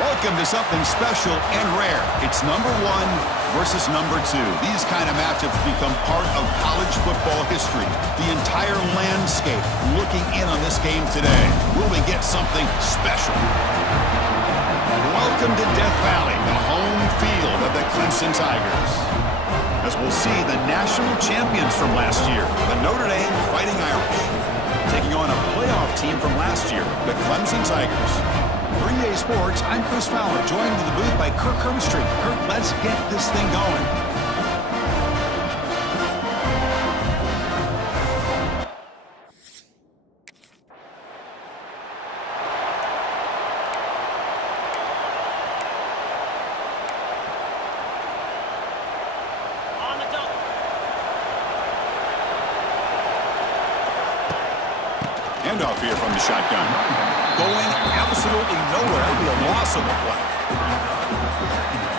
Welcome to something special and rare. It's number 1 versus number 2. These kind of matchups become part of college football history. The entire landscape looking in on this game today. Will we get something special? Welcome to Death Valley, the home field of the Clemson Tigers. As we'll see the national champions from last year, the Notre Dame Fighting Irish, taking on a playoff team from last year, the Clemson Tigers. For EA Sports, I'm Chris Fowler, joined to the booth by Kirk Herbstreit. Kirk, let's get this thing going. Handoff here from the shotgun. Going absolutely nowhere. It'll be a loss of the play.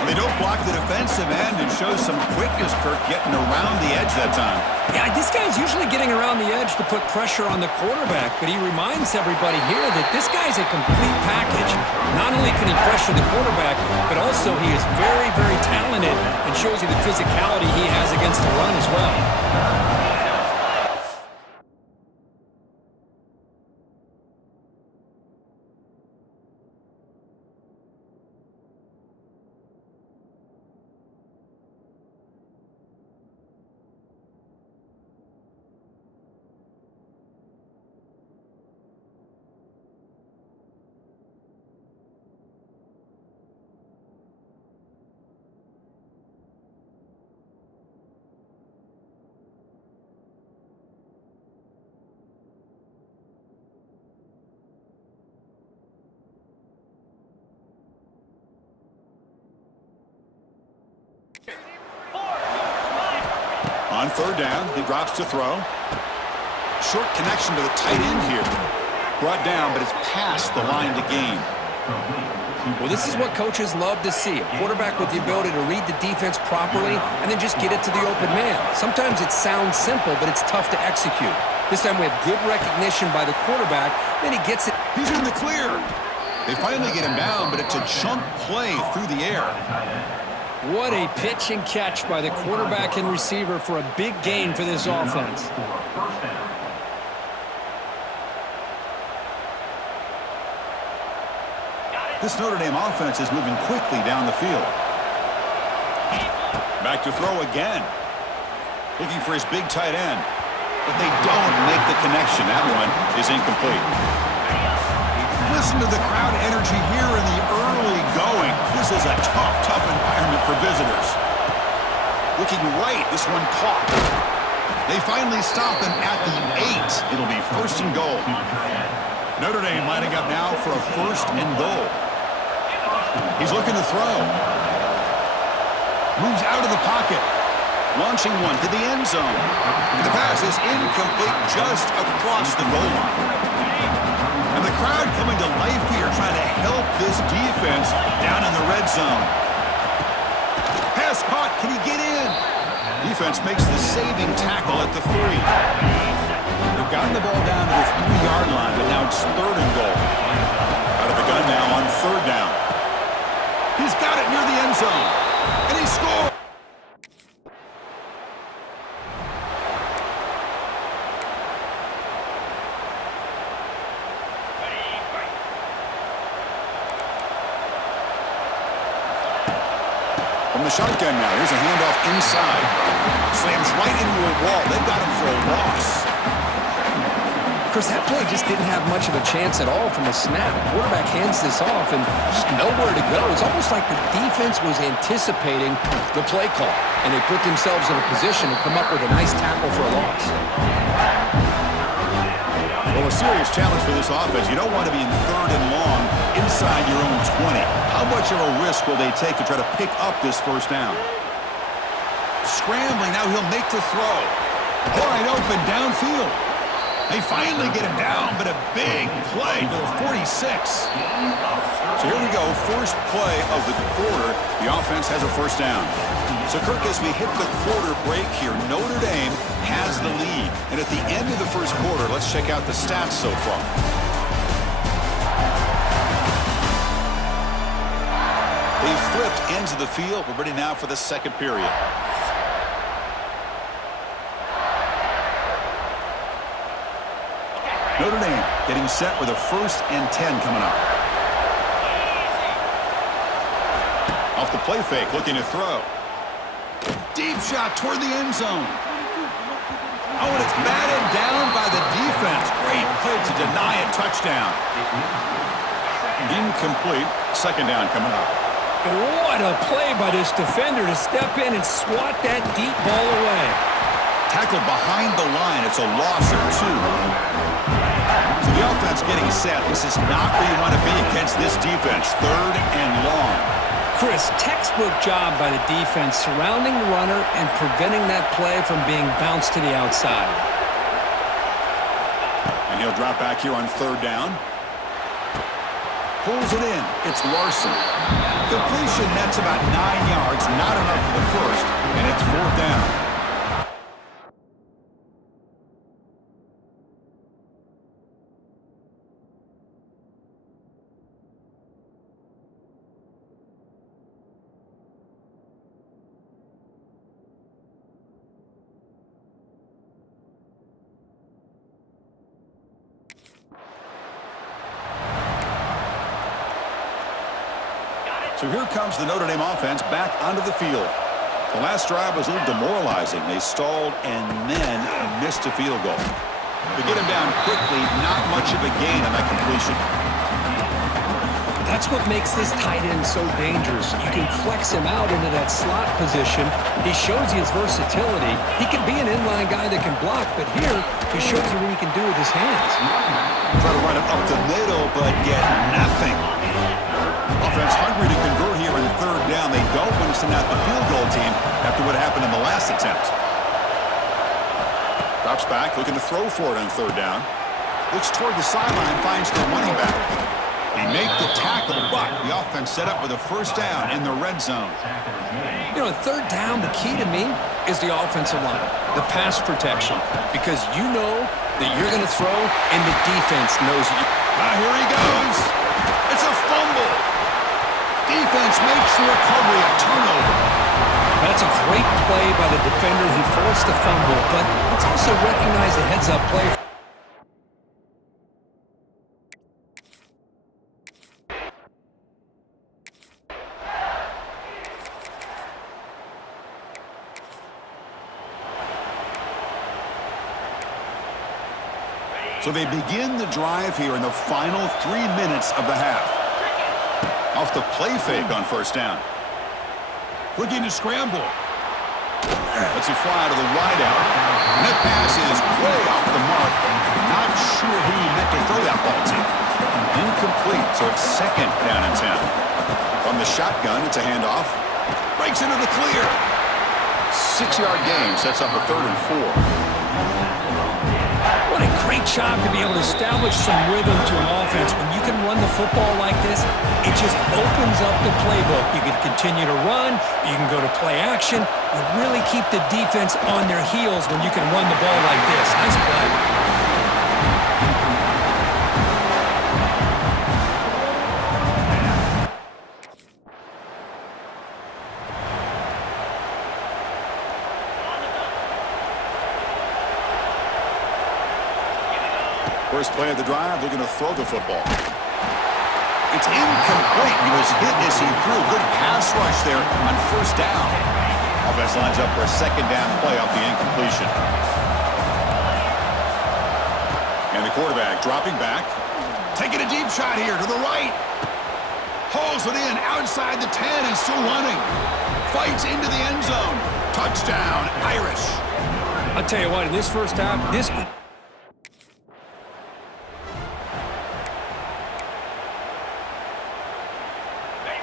And they don't block the defensive end and show some quickness, Kirk, getting around the edge that time. Yeah, this guy's usually getting around the edge to put pressure on the quarterback, but he reminds everybody here that this guy's a complete package. Not only can he pressure the quarterback, but also he is very, very talented and shows you the physicality he has against the run as well. On third down, he drops to throw. Short connection to the tight end here. Brought down, but it's past the line to gain. Well, this is what coaches love to see. A quarterback with the ability to read the defense properly and then just get it to the open man. Sometimes it sounds simple, but it's tough to execute. This time we have good recognition by the quarterback, then he gets it. He's in the clear. They finally get him down, but it's a chunk play through the air. What a pitch and catch by the quarterback and receiver for a big gain for this offense. This Notre Dame offense is moving quickly down the field. Back to throw again. Looking for his big tight end. But they don't make the connection. That one is incomplete. Listen to the crowd energy here in the early going. This is a tough environment for visitors. Looking right, this one caught. They finally stop him at the 8. It'll be first and goal. Notre Dame lining up now for a first and goal. He's looking to throw. Moves out of the pocket. Launching one to the end zone. The pass is incomplete just across the goal line. And the crowd coming to life here, trying to help this defense down in the red zone. Pass caught. Can he get in? Defense makes the saving tackle at the 3. They've gotten the ball down to the 3-yard line, but now it's third and goal. Out of the gun now on third down. He's got it near the end zone. And he scores. From the shotgun now, here's a handoff inside. Slams right into a wall. They've got him for a loss. Chris, that play just didn't have much of a chance at all from the snap. Quarterback hands this off and just nowhere to go. It's almost like the defense was anticipating the play call, and they put themselves in a position to come up with a nice tackle for a loss. Well, a serious challenge for this offense. You don't want to be in third and long inside your own 20. How much of a risk will they take to try to pick up this first down? Scrambling, now he'll make the throw. Wide open downfield. They finally get him down, but a big play to the 46. So here we go, first play of the quarter. The offense has a first down. So, Kirk, as we hit the quarter break here, Notre Dame has the lead. And at the end of the first quarter, let's check out the stats so far. Both ends of the field. We're ready now for the second period. Notre Dame getting set with a 1st and 10 coming up. Off the play fake, looking to throw. Deep shot toward the end zone. Oh, and it's batted down by the defense. Great play to deny a touchdown. Incomplete. 2nd down coming up. What a play by this defender to step in and swat that deep ball away. Tackled behind the line. It's a loss of 2. So the offense getting set. This is not where you want to be against this defense. 3rd and long. Chris, textbook job by the defense surrounding the runner and preventing that play from being bounced to the outside. And he'll drop back here on 3rd down. Pulls it in. It's Larson. Completion, that's about 9 yards. Not enough for the first. And it's 4th down. So here comes the Notre Dame offense back onto the field. The last drive was a little demoralizing. They stalled and then missed a field goal. To get him down quickly, not much of a gain on that completion. That's what makes this tight end so dangerous. You can flex him out into that slot position. He shows you his versatility. He can be an inline guy that can block, but here he shows you what he can do with his hands. Try to run it up the middle, but get nothing. Offense hungry to convert here in 3rd down. They don't want to send out the field goal team after what happened in the last attempt. Drops back, looking to throw for it on 3rd down. Looks toward the sideline, finds the running back. They make the tackle, but the offense set up with a 1st down in the red zone. You know, 3rd down, the key to me is the offensive line, the pass protection, because you know that you're going to throw and the defense knows you. Here he goes. It's a fumble. Defense makes the recovery a turnover. That's a great play by the defender who forced the fumble, but let's also recognize a heads-up play. So they begin the drive here in the final 3 minutes of the half. Off the play fake on 1st down. Looking to scramble. Lets it fly to the wideout. And that pass is way off the mark. Not sure who he meant to throw that ball to. Incomplete, so it's 2nd down and 10. From the shotgun, it's a handoff. Breaks into the clear. 6-yard gain sets up a 3rd and 4. What a great job to be able to establish some rhythm to an offense. When you can run the football like this, it just opens up the playbook. You can continue to run. You can go to play action. You really keep the defense on their heels when you can run the ball like this. Nice play. First play of the drive, looking to throw the football. It's incomplete. He was hit as he threw. Good pass rush there on 1st down. Offense lines up for a 2nd down play off the incompletion. And the quarterback dropping back. Taking a deep shot here to the right. Hauls it in outside the 10 and still running. Fights into the end zone. Touchdown, Irish. I'll tell you what, in this first half,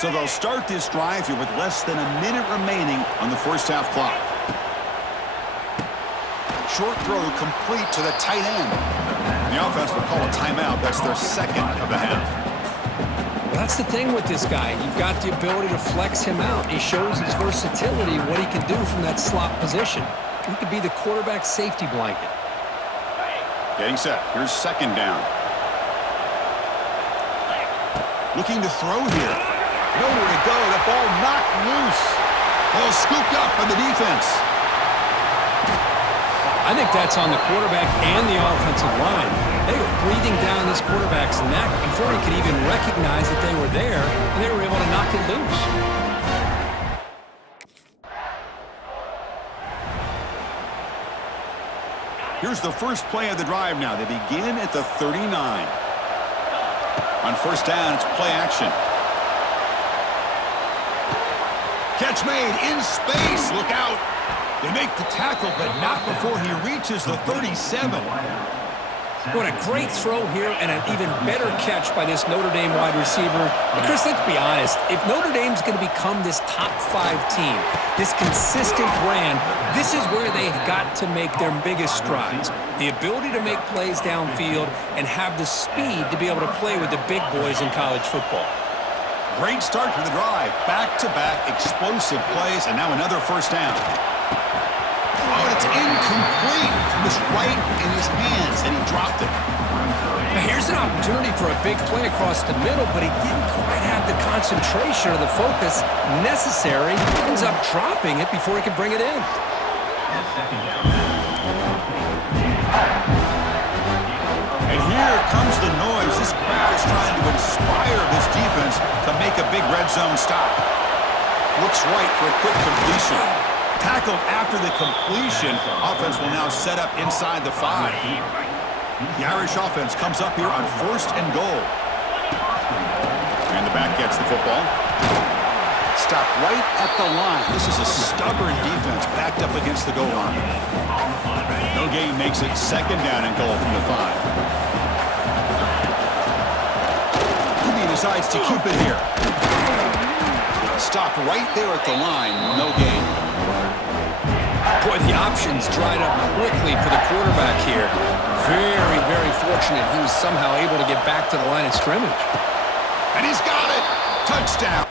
So they'll start this drive here with less than a minute remaining on the 1st half clock. Short throw complete to the tight end. And the offense will call a timeout. That's their 2nd of the half. Well, that's the thing with this guy. You've got the ability to flex him out. He shows his versatility, what he can do from that slot position. He could be the quarterback safety blanket. Getting set. Here's 2nd down. Looking to throw here. Nowhere to go. The ball knocked loose. Ball scooped up by the defense. I think that's on the quarterback and the offensive line. They were breathing down this quarterback's neck before he could even recognize that they were there, and they were able to knock it loose. Here's the first play of the drive now. They begin at the 39. On first down, it's play action. Catch made in space. Look out. They make the tackle, but not before he reaches the 37. What a great throw here and an even better catch by this Notre Dame wide receiver. And Chris, let's be honest. If Notre Dame's going to become this top 5 team, this consistent brand, this is where they've got to make their biggest strides. The ability to make plays downfield and have the speed to be able to play with the big boys in college football. Great start to the drive. Back-to-back explosive plays, and now another first down. Oh, and it's incomplete. It was right in his hands, and he dropped it. Now here's an opportunity for a big play across the middle, but he didn't quite have the concentration or the focus necessary. He ends up dropping it before he could bring it in. And here comes the noise. This crowd is trying to inspire this defense to make a big red zone stop. Looks right for a quick completion. Tackled after the completion. Offense will now set up inside the 5. The Irish offense comes up here on first and goal. And the back gets the football. Stop right at the line. This is a stubborn defense backed up against the goal line. No gain makes it second down and goal from the 5. He decides to keep it here. Stop right there at the line. No gain. Boy, the options dried up quickly for the quarterback here. Very, very fortunate he was somehow able to get back to the line of scrimmage. And he's got it! Touchdown!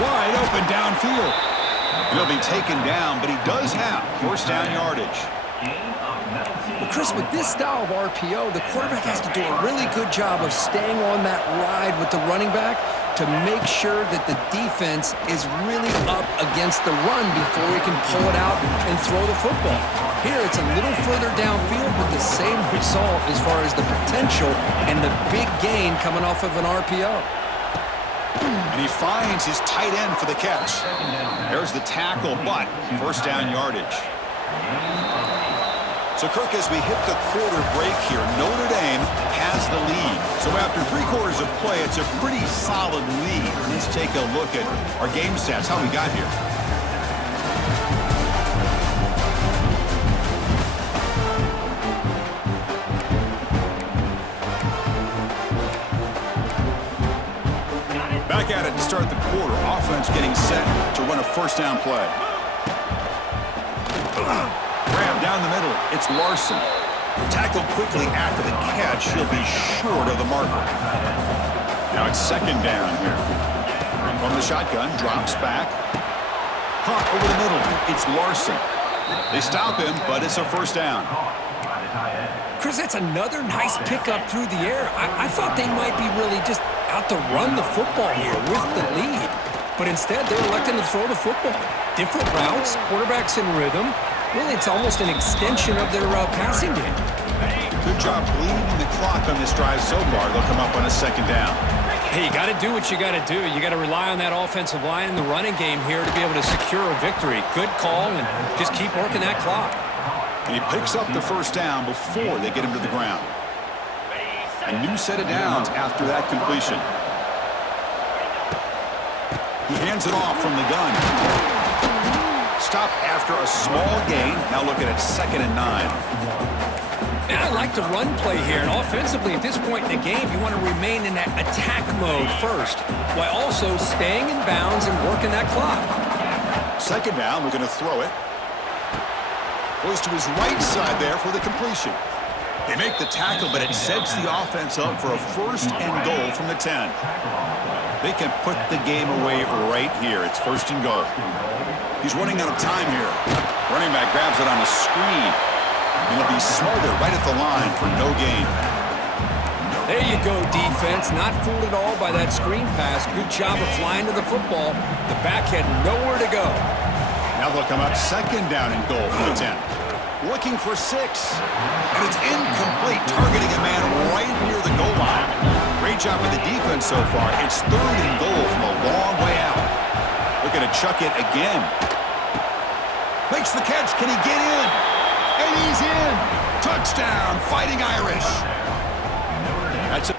Wide open downfield. He'll be taken down, but he does have first down yardage. Well, Chris, with this style of RPO, the quarterback has to do a really good job of staying on that ride with the running back to make sure that the defense is really up against the run before he can pull it out and throw the football. Here, it's a little further downfield, but the same result as far as the potential and the big gain coming off of an RPO. And he finds his tight end for the catch. There's the tackle, but first down yardage. So, Kirk, as we hit the quarter break here, Notre Dame has the lead. So after 3 quarters of play, it's a pretty solid lead. Let's take a look at our game stats, how we got here. Back at it to start the quarter. Offense getting set to run a first down play. Grab down the middle. It's Larson. Tackled quickly after the catch. He'll be short of the marker. Now it's second down here. From the shotgun, drops back. Caught over the middle. It's Larson. They stop him, but it's a first down. Chris, that's another nice pickup through the air. I thought they might be really just out to run the football here with the lead. But instead, they're electing to throw the football. Different routes, quarterbacks in rhythm. Really, it's almost an extension of their passing game. Good job bleeding the clock on this drive so far. They'll come up on a second down. Hey, you got to do what you got to do. You got to rely on that offensive line in the running game here to be able to secure a victory. Good call, and just keep working that clock. And he picks up the first down before they get him to the ground. A new set of downs after that completion. He hands it off from the gun. Stopped after a small gain. Now looking at 2nd and 9. And I like the run play here. And offensively, at this point in the game, you want to remain in that attack mode first, while also staying in bounds and working that clock. Second down, we're going to throw it. Goes to his right side there for the completion. They make the tackle, but it sets the offense up for a 1st and goal from the 10. They can put the game away right here. It's 1st and goal. He's running out of time here. Running back grabs it on a screen. And he'll be smothered right at the line for no gain. There you go, defense. Not fooled at all by that screen pass. Good job of flying to the football. The back had nowhere to go. Now they'll come up 2nd down and goal from the 10. Looking for 6. And it's incomplete, targeting a man right near the goal line. Great job with the defense so far. It's 3rd and goal from a long way out. Looking to chuck it again. Makes the catch. Can he get in? And he's in. Touchdown, Fighting Irish. That's it.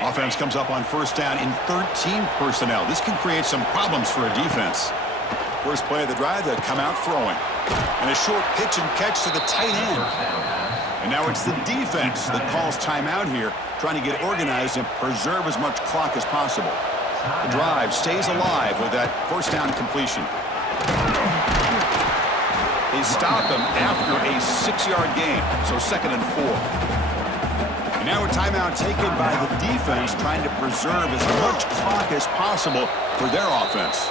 Offense comes up on 1st down in 13 personnel. This can create some problems for a defense. First play of the drive, they'll come out throwing. And a short pitch and catch to the tight end. And now it's the defense that calls timeout here, trying to get organized and preserve as much clock as possible. The drive stays alive with that 1st down completion. They stop him after a 6-yard gain, so 2nd and 4. And now a timeout taken by the defense, trying to preserve as much clock as possible for their offense.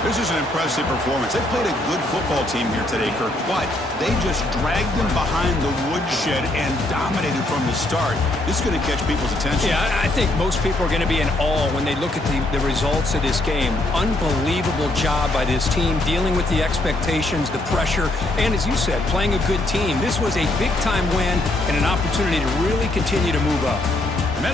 This is an impressive performance. They played a good football team here today, Kirk, but they just dragged them behind the woodshed and dominated from the start. This is going to catch people's attention. Yeah, I think most people are going to be in awe when they look at the results of this game. Unbelievable job by this team, dealing with the expectations, the pressure, and as you said, playing a good team. This was a big-time win and an opportunity to really continue to move up.